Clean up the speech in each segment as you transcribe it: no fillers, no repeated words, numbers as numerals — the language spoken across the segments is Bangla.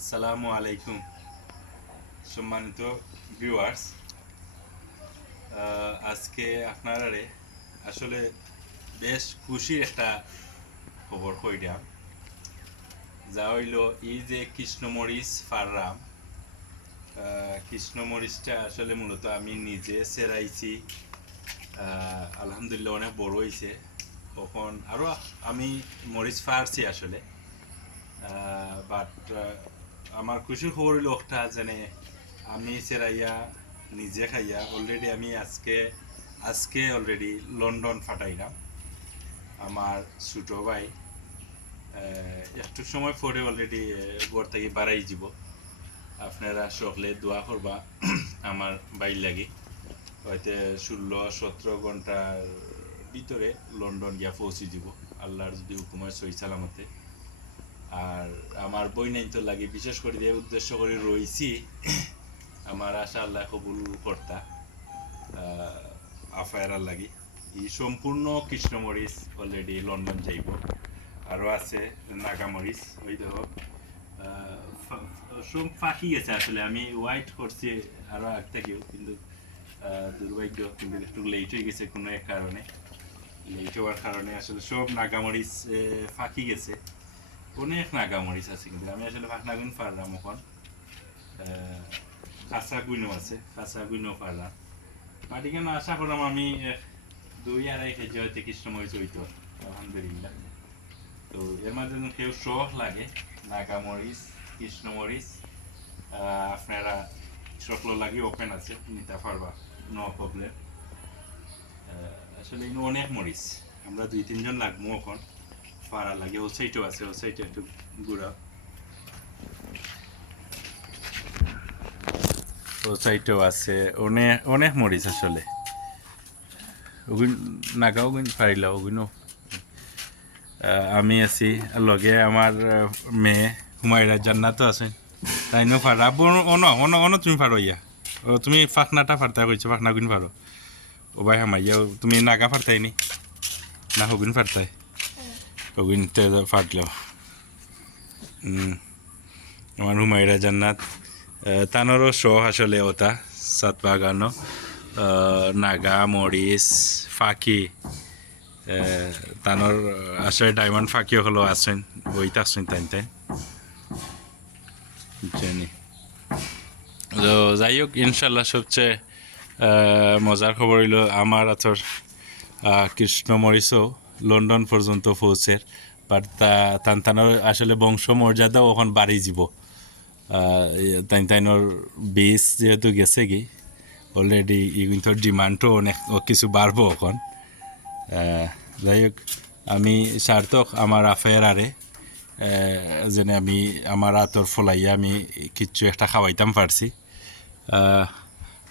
আসসালামু আলাইকুম সম্মানিত ভিউয়ার্স। আজকে আপনারা আসলে বেশ খুশির একটা খবর কইরাম, যা হইল এই যে কৃষ্ণমরিচ ফাররাম। কৃষ্ণমরিচটা আসলে মূলত আমি নিজে সেরাইছি। আলহামদুলিল্লাহ অনেক বড় হয়েছে। তখন আরও আমি মরিচ ফারছি আসলে, বাট আমার খুশির খবর হইল একটা যেন আমি সেরাইয়া নিজে খাইয়া অলরেডি আমি আজকে অলরেডি লন্ডন ফাটাইলাম। আমার ছোটো ভাই একটু সময় পরে অলরেডি ঘর থেকে বাড়াই যাব। আপনারা সকলে দোয়া করবা আমার বাইর লাগি। হয়তো 16-17 ঘন্টার ভিতরে লন্ডন গিয়া পৌঁছে দিব, আল্লাহর যদি হুকুমের সহি সালামতে। আর আমার বই নাই তো লাগে বিশেষ করে দিয়ে উদ্দেশ্য করে রয়েছি আমার আশা আল্লাহ কবুল কর্তা আফায়ার লাগি। এই সম্পূর্ণ কৃষ্ণমরিচ অলরেডি লন্ডন যাইব। আরও আছে নাগামরিচ, ওই দেখো সব ফাঁকি গেছে। আসলে আমি ওয়াইট করছি আরও আগ থেকেও, কিন্তু দুর্ভাগ্য কিন্তু একটু লেট হয়ে গেছে কোনো এক কারণে। লেট হওয়ার কারণে আসলে সব নাগামরিচ ফাঁকি গেছে। অনেক নাগামরিচ আছে, কিন্তু আমি আসলে ফাঁকনা গুণ পারলাম এখন। খাঁচা গুইনও আছে, খাঁচা গুইনও পারলাম। বাটি কেন আশা করলাম আমি 2-2.5 কেজি হয়তো কৃষ্ণমরিচ হইতো, আলহামদুলিল্লাহ। তো এর মাঝে কেউ শখ লাগে নাগামরিচ, কৃষ্ণমরিচ, আপনারা সকল লাগে ওপেন আছে, নিতে পারবা, নো প্রবলেম। আসলে ইনো অনেক মরিচ, আমরা 2-3 জন লাগবো এখন পাড়া লাগে। ও সাইডও আছে, ও সাইডে একটু গুঁড়া, ও সাইডও আছে অনেক অনেক মরিচ আসলে। ওগুন নাগাও গুণ পারিলা ওগুনও। আমি আছি লগে আমার মেয়ে হুমায়রা জান্নাতও আছে, তাই নো পারা অন অন অন তুমি পারো ইয়া। ও তুমি ফাঁকনাটা ফারতা কইছো, ফাঁকনা গুণ পারো। ও ভাই হামাইয়াও তুমি নাগা ফারতাই নি না হগুন ফারতাই? হগুন তে ফাটলো। আমার হুমায়রা জান্নাত তানোরও শখ আসলে ওটা সাত বাগানো নাগা মরিচ ফাঁকি। তানোর আসলে ডায়মন্ড ফাঁকি হলো আসেন, বইতে আসেন তাই তাই জানি। তো যাই হোক, ইনশাল্লাহ সবচেয়ে মজার খবর হইল আমার আতর কৃষ্ণমরিচও লন্ডন পর্যন্ত পৌঁছের। বাট তানোর আসলে বংশ মর্যাদাও এখন বাড়ি যাব। তাইনোর বীজ যেহেতু গেছে কি অলরেডি ইগুলোর ডিমান্ডও অনেক কিছু বাড়বো এখন। যাই হোক, আমি সার্থক আমার আফের আরে যেন আমি আমার আতর ফলাইয়া আমি কিচ্ছু একটা খাওয়াইতাম পারছি।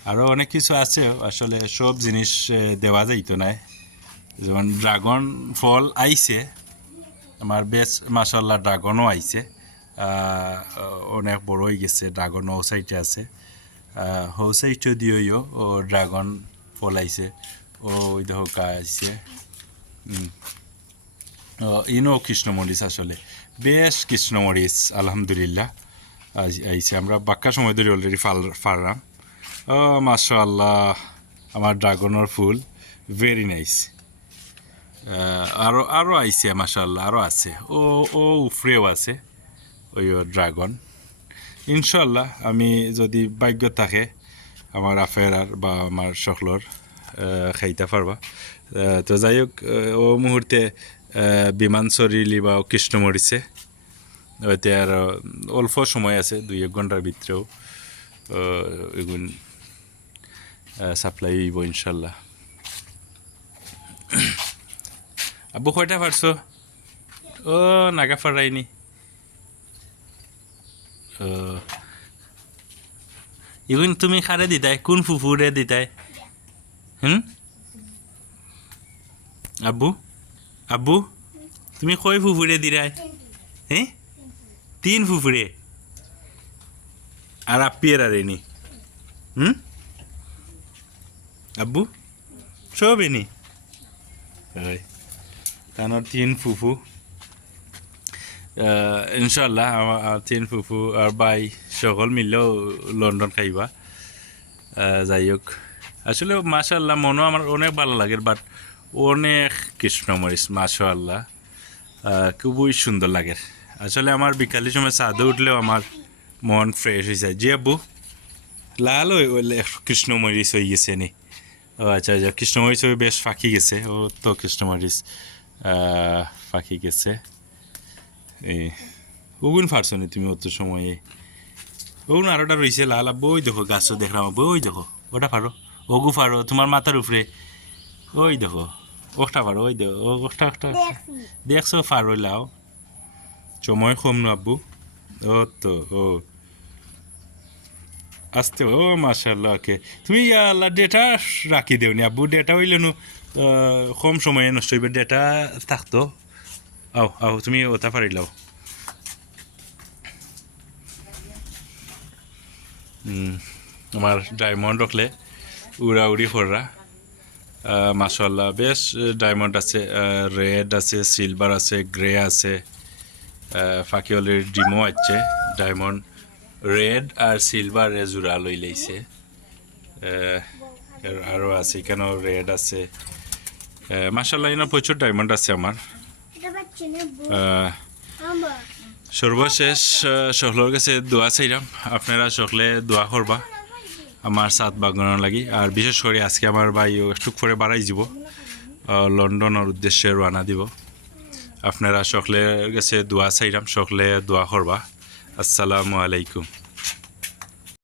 আরও অনেক কিছু আছে আসলে, সব জিনিস দেওয়া যাইতো না। যেমন ড্রাগন ফল আইছে আমার, বেশ মাশাল্লাহ ড্রাগনও আইছে, অনেক বড় হয়ে গেছে। ড্রাগন ও সাইডে আছে, হো সাইডে দিয়েও ও ড্রাগন ফল আইছে। ও ওই দেখো আইছে। ইনো কৃষ্ণমরিচ আসলে বেশ কৃষ্ণমরিচ আলহামদুলিল্লাহ আইছে। আমরা বাক্কা সময় ধরে অলরেডি ফারলাম। ও মাশাআল্লাহ, আমার ড্রাগনের ফুল ভেরি নাইস। আরও আরও আইছে মাশাআল্লাহ, আরও আছে। ও ও উফরেও আছে ওই ড্রাগন। ইনশাল্লাহ আমি যদি ভাগ্য থাকে আমার আফের আর বা আমার সকলর খাইতে পারবা। তো যাই হোক, ও মুহূর্তে বিমান চরিলি বা কৃষ্ণমরিচে ওইতে আর অল্প সময় আছে, 2-1 ঘন্টার ভিতরেও এগুন সাপ্লাই হইব ইনশাল্লাহ। আব্বু কয়টা পারছো? ও নাগা ফারাইনি। এগুন তুমি খারে দিতাই, কোন ফুফুরে দিতাই? আব্বু আব্বু তুমি কয় ফুফুরে দিরাই? হ্যাঁ, 3 ফুফুরে আর আপ্পিয়ের আর এনি। আব্বু সব এনি হয় তানোর 3 ফুফু। ইনশাল্লাহ আমার তিন ফুফু আর ভাই সকল মিললেও লন্ডন খাইবা যাই হোক আসলে মাশাআল্লাহ মনও আমার অনেক ভালো লাগে বাট অনেক কৃষ্ণমরিচ মাশাআল্লাহ খুবই সুন্দর লাগে আসলে আমার বিকালের সময় ছাদে উঠলেও আমার মন ফ্রেশ হয়ে যায় জি আব্বু লাল কৃষ্ণমরিচ হয়ে গেছে নি ও আচ্ছা আচ্ছা কৃষ্ণমরিচ বেশ ফাঁকি গেছে ও তো কৃষ্ণমরিচ ফাঁকি গেছে এই ওগুন ফারছো নি তুমি অত সময়ে ওগুন আরোটা রয়েছে লাল বই দেখো গাছও দেখলাম বই দেখো ওটা ফারো ওগু ফারো তোমার মাথার উপরে ওই দেখো ওটা ফারো ওই দেখো ওটা ওটা দেখছো ফারো লাও সময় কম না আব্বু ও তো ও আসতে ও মাশাআল্লাহ ওকে তুমি আল্লাহ ডেটা রাখি দেওনি আব্বু ডেটা হইলে নু কম সময়ে নষ্ট হইবে ডেটা থাকতো আও আও তুমি ওটা পারিলাও আমার ডায়মন্ড রাখলে উড়াউড়ি হররা মাশাআল্লাহ বেশ ডায়মন্ড আছে রেড আছে সিলভার আছে গ্রে আছে ফাঁকি অলরেডি ডিমও আছে ডায়মন্ড রেড আর সিলভার জোড়া লই লাইছে আরও আছে এখানেও রেড আছে মাশাআল্লাহ এখানে প্রচুর ডায়মন্ড আছে আমার সর্বশেষ সকলের কাছে দোয়া চাইলাম আপনারা সকলে দোয়া করবা আমার সাত বাগানোর লাগি আর বিশেষ করে আজকে আমার ভাই একটু করে বাড়াই যাব লন্ডনের উদ্দেশ্যে রওনা দিব আপনারা সকলের কাছে দোয়া চাইলাম সকলে দোয়া করবা আসসালামু আলাইকুম